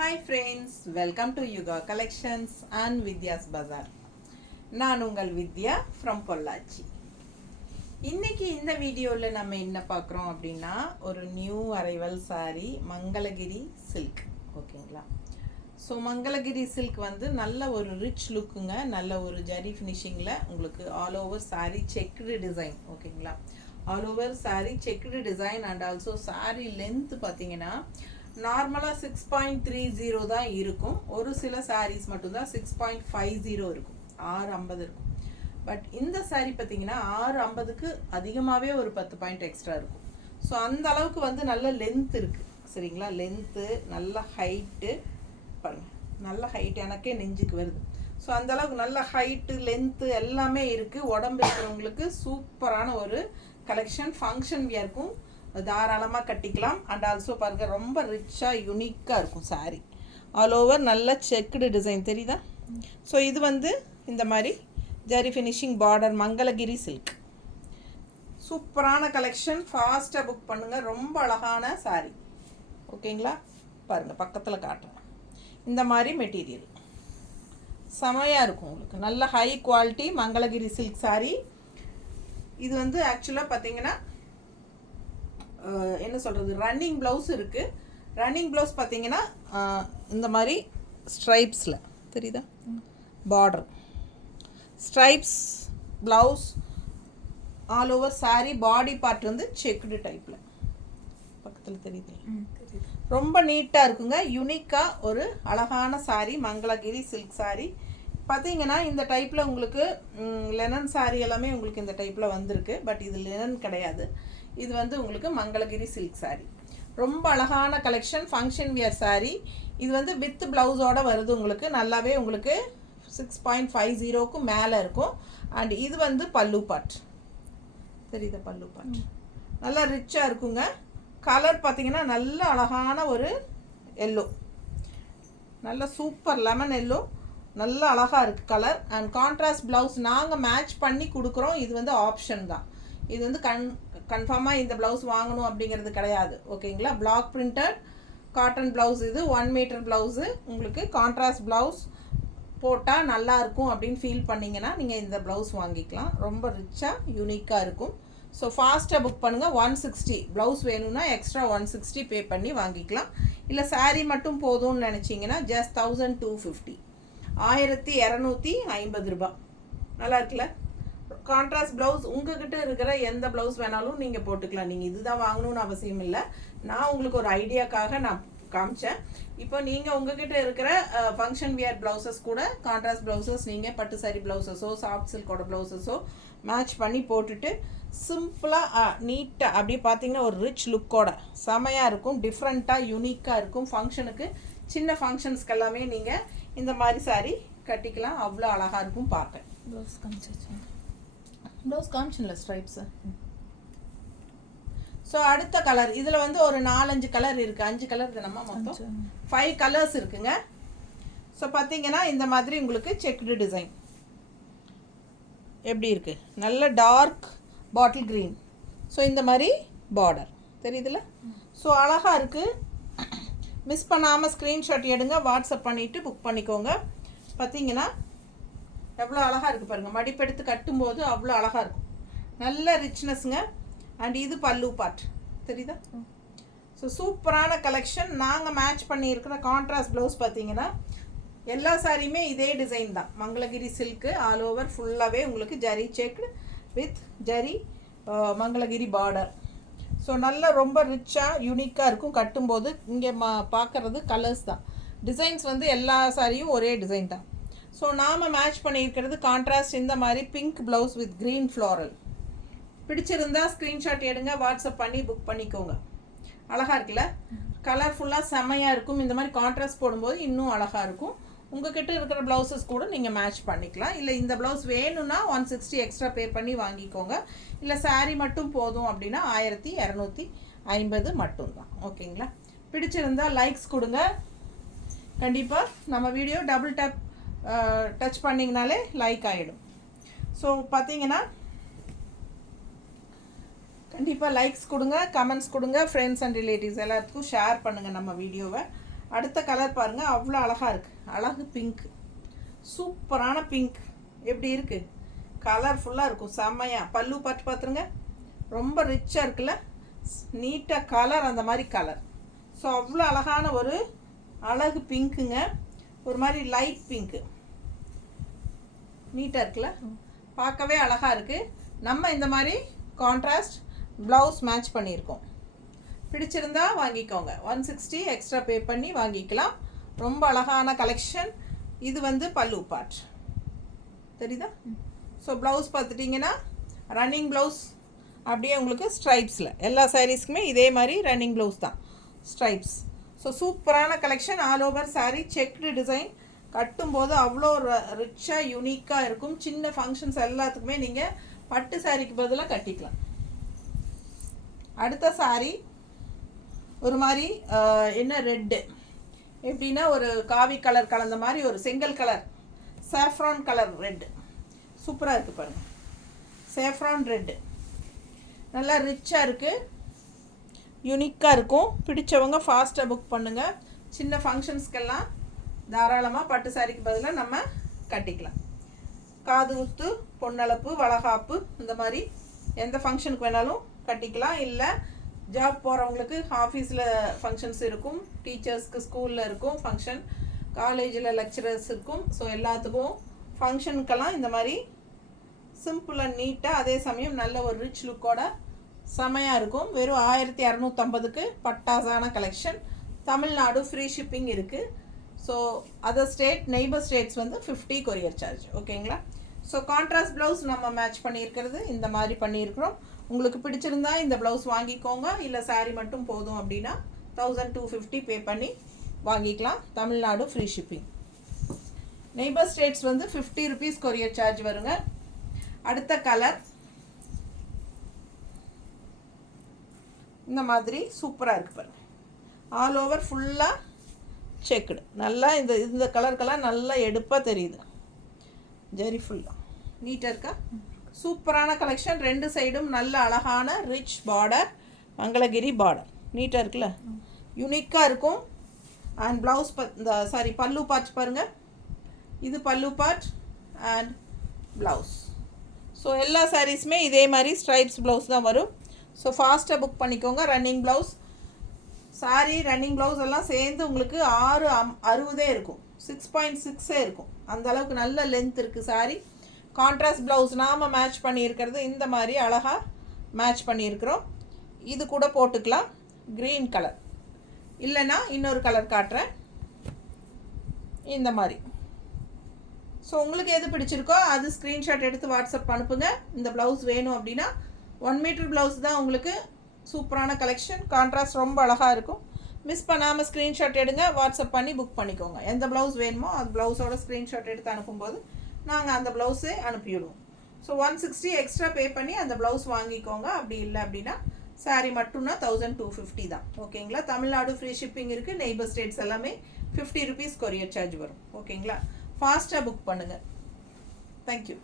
Hi friends, welcome to Yuga Collections and Vidya's Bazaar. நான் உங்கள் வித்யா from Pollachi. இன்னைக்கு இந்த வீடியோவில் நம்ம என்ன பார்க்குறோம் அப்படின்னா ஒரு new arrival saree Mangalagiri silk. ஓகேங்களா? ஸோ மங்களகிரி சில்க் வந்து நல்ல ஒரு ரிச் லுக்குங்க, நல்ல ஒரு ஜரி ஃபினிஷிங்கில் உங்களுக்கு all over saree checked design. ஓகேங்களா? All over saree checked design and also saree length பார்த்தீங்கன்னா நார்மலாக 6.30 தான் இருக்கும். ஒரு சில சாரீஸ் மட்டும்தான் 6.50 இருக்கும், 6.50 இருக்கும். பட் இந்த சாரீ பார்த்தீங்கன்னா 6.50க்கு அதிகமாகவே ஒரு 10 பாயிண்ட் எக்ஸ்ட்ரா இருக்கும். ஸோ அந்த அளவுக்கு வந்து நல்ல லென்த் இருக்குது. சரிங்களா? லென்த்து நல்ல ஹைட்டு பாருங்கள், நல்ல ஹைட் எனக்கே நெஞ்சுக்கு வருது. ஸோ அந்த அளவுக்கு நல்ல ஹைட்டு லென்த்து எல்லாமே இருக்குது. உடம்பு இருக்கிறவங்களுக்கு சூப்பரான ஒரு கலெக்ஷன். ஃபங்க்ஷன் வியர்க்கும் தாராளமாக கட்டிக்கலாம். அண்ட் ஆல்சோ பாருங்க ரொம்ப ரிச்சாக யூனிக்காக இருக்கும் சாரீ. ஆல் ஓவர் நல்ல செக்குடு டிசைன் தெரியுதா? ஸோ இது வந்து இந்த மாதிரி zari finishing border Mangalagiri silk. சூப்பரான கலெக்ஷன், ஃபாஸ்ட்டாக புக் பண்ணுங்கள். ரொம்ப அழகான சாரீ. ஓகேங்களா? பாருங்கள், பக்கத்தில் காட்டுறேன். இந்த மாதிரி மெட்டீரியல் செமையாக இருக்கும் உங்களுக்கு. நல்ல high quality Mangalagiri silk sari. இது வந்து ஆக்சுவலாக பார்த்தீங்கன்னா என்ன சொல்கிறது, ரன்னிங் ப்ளவுஸ் இருக்குது. ரன்னிங் ப்ளவுஸ் பார்த்தீங்கன்னா இந்த மாதிரி ஸ்ட்ரைப்ஸில் தெரியுதா, border stripes blouse. All over sari body part வந்து செக்குடு டைப்பில் பக்கத்தில் தெரியுது. ரொம்ப நீட்டாக இருக்குங்க, யூனிக்காக ஒரு அழகான சாரீ மங்களகிரி சில்க் சாரீ. பார்த்தீங்கன்னா இந்த டைப்பில் உங்களுக்கு லெனன் சாரீ எல்லாமே உங்களுக்கு இந்த டைப்பில் வந்திருக்கு. பட் இது லெனன் கிடையாது, இது வந்து உங்களுக்கு மங்களகிரி சில்க் சாரீ. ரொம்ப அழகான கலெக்ஷன், ஃபங்க்ஷன் வியர் சாரீ. இது வந்து வித் ப்ளவுஸோடு வருது உங்களுக்கு. நல்லாவே உங்களுக்கு 6.50க்கு மேலே இருக்கும். அண்ட் இது வந்து பல்லு பாட் தெரியுது, பல்லு பாட் நல்லா ரிச்சாக இருக்குங்க. கலர் பார்த்தீங்கன்னா நல்ல அழகான ஒரு எல்லோ, நல்ல சூப்பர் லெமன் எல்லோ, நல்ல அழகாக இருக்குது கலர். அண்ட் கான்ட்ராஸ்ட் ப்ளவுஸ் நாங்கள் மேட்ச் பண்ணி கொடுக்குறோம். இது வந்து ஆப்ஷன் தான். இது வந்து கன்ஃபார்மாக இந்த ப்ளவுஸ் வாங்கணும் அப்படிங்கிறது கிடையாது. ஓகேங்களா? Block printed cotton blouse. இது 1 மீட்டர் ப்ளவுஸு. உங்களுக்கு கான்ட்ராஸ்ட் ப்ளவுஸ் போட்டால் நல்லாயிருக்கும் அப்படின்னு ஃபீல் பண்ணிங்கன்னா நீங்கள் இந்த ப்ளவுஸ் வாங்கிக்கலாம். ரொம்ப ரிச்சாக யூனிக்காக இருக்கும். ஸோ ஃபாஸ்ட்டாக புக் பண்ணுங்கள். 160 ப்ளவுஸ் வேணும்னா எக்ஸ்ட்ரா 160 பே பண்ணி வாங்கிக்கலாம். இல்லை சாரீ மட்டும் போதும்னு நினச்சிங்கன்னா ஜஸ்ட் 1250, 1250 ரூபா. நல்லா இருக்குல்ல? கான்ட்ராஸ்ட் ப்ளவுஸ் உங்ககிட்ட இருக்கிற எந்த ப்ளவுஸ் வேணாலும் நீங்கள் போட்டுக்கலாம். நீங்கள் இதுதான் வாங்கணும்னு அவசியம் இல்லை. நான் உங்களுக்கு ஒரு ஐடியாக்காக நான் காமிச்சேன். இப்போ நீங்கள் உங்ககிட்ட இருக்கிற ஃபங்க்ஷன் வியர் ப்ளவுசஸ் கூட கான்ட்ராஸ்ட் ப்ளவுசஸ் நீங்கள் பட்டு சாரி ப்ளவுசஸோ சாஃப்ட் சில்கோட ப்ளவுசஸோ மேட்ச் பண்ணி போட்டுட்டு சிம்பிளாக நீட்டாக அப்படியே பார்த்தீங்கன்னா ஒரு ரிச் லுக்கோட செமையாக இருக்கும். டிஃப்ரெண்ட்டாக யூனிக்காக இருக்கும். ஃபங்க்ஷனுக்கு சின்ன ஃபங்க்ஷன்ஸ்க்கு எல்லாமே நீங்கள் இந்த மாதிரி சாரீ கட்டிக்கலாம். அவ்வளோ அழகாக இருக்கும் பார்க்க. ப்ளவுஸ் காமிச்சாச்சு, ப்ளவுஸ் காமிச்சுல ஸ்ட்ரைப்ஸு. ஸோ அடுத்த கலர் இதில் வந்து ஒரு 4-5 கலர் இருக்குது. 5 கலர் தானம்மா, மொத்தம் 5 கலர்ஸ் இருக்குங்க. ஸோ பார்த்தீங்கன்னா இந்த மாதிரி உங்களுக்கு செக்குடு டிசைன் எப்படி இருக்குது, நல்ல டார்க் பாட்டில் க்ரீன். ஸோ இந்த மாதிரி பார்டர் தெரியுதுல்ல? ஸோ அழகாக இருக்குது. மிஸ் பண்ணாமல் ஸ்க்ரீன்ஷாட் எடுங்க, வாட்ஸ்அப் பண்ணிவிட்டு புக் பண்ணிக்கோங்க. பார்த்தீங்கன்னா எவ்வளோ அழகாக இருக்குது பாருங்கள். மடிப்பெடுத்து கட்டும்போது அவ்வளோ அழகாக இருக்கும். நல்ல ரிச்னஸ்ங்க. அண்ட் இது பல்லு பார்ட் தெரியுதா? ஸோ சூப்பரான கலெக்ஷன். நாங்கள் மேட்ச் பண்ணியிருக்கிற கான்ட்ராஸ்ட் ப்ளவுஸ் பார்த்தீங்கன்னா எல்லா சாரியுமே இதே டிசைன் தான். மங்களகிரி சில்க்கு ஆல் ஓவர் ஃபுல்லாகவே உங்களுக்கு zari checked with zari Mangalagiri border. So நல்ல ரொம்ப ரிச்சாக யூனிக்காக இருக்கும் கட்டும்போது. இங்கே பார்க்குறது கலர்ஸ் தான். டிசைன்ஸ் வந்து எல்லா சாரியும் ஒரே டிசைன் தான். ஸோ நாம் மேட்ச் பண்ணியிருக்கிறது கான்ட்ராஸ்ட் இந்த மாதிரி pink blouse with green floral. பிடிச்சிருந்தா ஸ்க்ரீன்ஷாட் எடுங்க, வாட்ஸ்அப் பண்ணி புக் பண்ணிக்கோங்க. அழகாக இருக்குல்ல? கலர்ஃபுல்லாக செம்மையாக இருக்கும். இந்த மாதிரி கான்ட்ராஸ்ட் போடும்போது இன்னும் அழகாக இருக்கும். உங்ககிட்ட இருக்கிற ப்ளவுசஸ் கூட நீங்கள் மேட்ச் பண்ணிக்கலாம். இல்லை இந்த ப்ளவுஸ் வேணும்னா 160 எக்ஸ்ட்ரா பே பண்ணி வாங்கிக்கோங்க. இல்லை சாரீ மட்டும் போதும் அப்படின்னா 1250 மட்டும்தான். ஓகேங்களா? பிடிச்சிருந்தா லைக்ஸ் கொடுங்க. கண்டிப்பாக நம்ம வீடியோ டபுள் டேப் டச் பண்ணிங்கனாலே லைக் ஆகிடும். ஸோ பார்த்தீங்கன்னா கண்டிப்பாக லைக்ஸ் கொடுங்க, கமெண்ட்ஸ் கொடுங்க, ஃப்ரெண்ட்ஸ் அண்ட் ரிலேட்டிவ்ஸ் எல்லாத்துக்கும் ஷேர் பண்ணுங்கள் நம்ம வீடியோவை. அடுத்த கலர் பாருங்கள், அவ்வளோ அழகாக இருக்குது. அழகு பிங்க், சூப்பரான பிங்க். எப்படி இருக்குது? கலர்ஃபுல்லாக இருக்கும், செம்மையாக. பல்லு பார்த்துருங்க, ரொம்ப ரிச்சாக இருக்குல்ல, நீட்டாக கலர் அந்த மாதிரி கலர். ஸோ அவ்வளோ அழகான ஒரு அழகு பிங்க்குங்க, ஒரு மாதிரி லைட் பிங்க்கு, நீட்டாக இருக்குல்ல, பார்க்கவே அழகாக இருக்குது. நம்ம இந்த மாதிரி கான்ட்ராஸ்ட் ப்ளவுஸ் மேட்ச் பண்ணியிருக்கோம். பிடிச்சிருந்தா வாங்கிக்கோங்க. 160 எக்ஸ்ட்ரா பே பண்ணி வாங்கிக்கலாம். ரொம்ப அழகான கலெக்ஷன். இது வந்து பல்லு பார்ட், தெரியுதா? ஸோ ப்ளவுஸ் பார்த்துட்டிங்கன்னா ரன்னிங் ப்ளவுஸ் அப்படியே உங்களுக்கு ஸ்ட்ரைப்ஸில், எல்லா சாரீஸ்க்குமே இதே மாதிரி ரன்னிங் ப்ளவுஸ் தான், ஸ்ட்ரைப்ஸ். ஸோ சூப்பரான collection. All over sari checked design. கட்டும்போது அவ்வளோ ரிச்சாக யூனிக்காக இருக்கும். சின்ன ஃபங்க்ஷன்ஸ் எல்லாத்துக்குமே நீங்கள் பட்டு சாரீக்கு பதிலாக கட்டிக்கலாம். அடுத்த சாரீ ஒரு மாதிரி என்ன ரெட்டு, எப்படின்னா ஒரு காவி கலர் கலந்த மாதிரி ஒரு செங்கல் கலர், சேஃப்ரான் கலர் ரெட்டு. சூப்பராக இருக்குது பாருங்கள், சேஃப்ரான் ரெட்டு. நல்லா ரிச்சாக இருக்குது, யூனிக்காக இருக்கும். பிடிச்சவங்க ஃபாஸ்ட்டாக புக் பண்ணுங்கள். சின்ன ஃபங்க்ஷன்ஸ்க்கெல்லாம் தாராளமாக பட்டு சாரிக்கு பதிலாக நம்ம கட்டிக்கலாம். காது குத்து, பொன்னளப்பு, வளகாப்பு, இந்த மாதிரி எந்த ஃபங்க்ஷனுக்கு வேணாலும் கட்டிக்கலாம். இல்லை ஜாப் போகிறவங்களுக்கு ஆஃபீஸில் ஃபங்க்ஷன்ஸ் இருக்கும், டீச்சர்ஸ்க்கு ஸ்கூலில் இருக்கும் ஃபங்க்ஷன், காலேஜில் லெக்சரர்ஸ் இருக்கும். ஸோ எல்லாத்துக்கும் ஃபங்க்ஷனுக்கெல்லாம் இந்த மாதிரி சிம்பிள் அண்ட் நீட்டாக, அதே சமயம் நல்ல ஒரு ரிச் லுக்கோட செமையாக இருக்கும். வெறும் 1250க்கு பட்டாசான கலெக்ஷன். தமிழ்நாடு ஃப்ரீ ஷிப்பிங் இருக்குது. So other state, neighbour states வந்து 50 கொரியர் சார்ஜ். ஓகேங்களா? ஸோ கான்ட்ராஸ்ட் ப்ளவுஸ் நம்ம மேட்ச் பண்ணியிருக்கிறது இந்த மாதிரி பண்ணியிருக்கிறோம். உங்களுக்கு பிடிச்சிருந்தா இந்த ப்ளவுஸ் வாங்கிக்கோங்க. இல்லை சாரீ மட்டும் போதும் அப்படின்னா 1250 பே பண்ணி வாங்கிக்கலாம். Tamil Nadu free shipping. Neighbour states வந்து 50 ருபீஸ் கொரியர் சார்ஜ் வருங்க. அடுத்த கலர் இந்த மாதிரி சூப்பராக இருக்குது பாருங்கள். ஆல் ஓவர் ஃபுல்லாக செக்குடு. நல்லா இந்த கலருக்கெல்லாம் நல்லா எடுப்பாக தெரியுது. ஜெரி ஃபுல்லாக நீட்டாக இருக்கா? சூப்பரான கலெக்ஷன். ரெண்டு சைடும் நல்ல அழகான ரிச் பார்டர், மங்களகிரி பார்டர். நீட்டாக இருக்குல்ல, யூனிக்காக இருக்கும். அண்ட் ப்ளவுஸ் பல்லு பார்ட் பாருங்கள். இது பல்லு பார்ட் அண்ட் ப்ளவுஸ். ஸோ எல்லா சாரீஸுமே இதே மாதிரி ஸ்ட்ரைப்ஸ் ப்ளவுஸ் தான் வரும். ஸோ ஃபாஸ்ட்டாக புக் பண்ணிக்கோங்க. Running blouse sari, running blouse எல்லாம் சேர்ந்து உங்களுக்கு 660 இருக்கும், 6.6 இருக்கும். அந்த அளவுக்கு நல்ல லென்த் இருக்குது சாரீ. கான்ட்ராஸ்ட் ப்ளவுஸ் நாம் மேட்ச் பண்ணியிருக்கிறது இந்த மாதிரி அழகாக மேட்ச் பண்ணியிருக்கிறோம். இது கூட போட்டுக்கலாம், க்ரீன் கலர். இல்லைன்னா இன்னொரு கலர் காட்டுறேன், இந்த மாதிரி. ஸோ உங்களுக்கு எது பிடிச்சிருக்கோ அது ஸ்க்ரீன்ஷாட் எடுத்து வாட்ஸ்அப் அனுப்புங்க. இந்த ப்ளவுஸ் வேணும் அப்படின்னா 1 மீட்டர் ப்ளவுஸ் தான் உங்களுக்கு. சூப்பரான கலெக்ஷன், கான்ட்ராஸ்ட் ரொம்ப அழகாக இருக்கும். மிஸ் பண்ணாமல் ஸ்க்ரீன்ஷாட் எடுங்க, வாட்ஸ்அப் பண்ணி புக் பண்ணிக்கோங்க. எந்த ப்ளவுஸ் வேணுமோ அந்த ப்ளவுஸோட ஸ்க்ரீன்ஷாட் எடுத்து அனுப்பும்போது நாங்கள் அந்த ப்ளவுஸே அனுப்பிவிடுவோம். ஸோ 160 எக்ஸ்ட்ரா பே பண்ணி அந்த ப்ளவுஸ் வாங்கிக்கோங்க. அப்படி இல்லை அப்படின்னா சாரீ மட்டும்னா 1250 தான். ஓகேங்களா? தமிழ்நாடு ஃப்ரீ ஷிப்பிங் இருக்குது. நெய்பர் ஸ்டேட்ஸ் எல்லாமே 50 ருபீஸ் கொரியர் சார்ஜ் வரும். ஓகேங்களா? ஃபாஸ்ட்டாக புக் பண்ணுங்கள். தேங்க்யூ.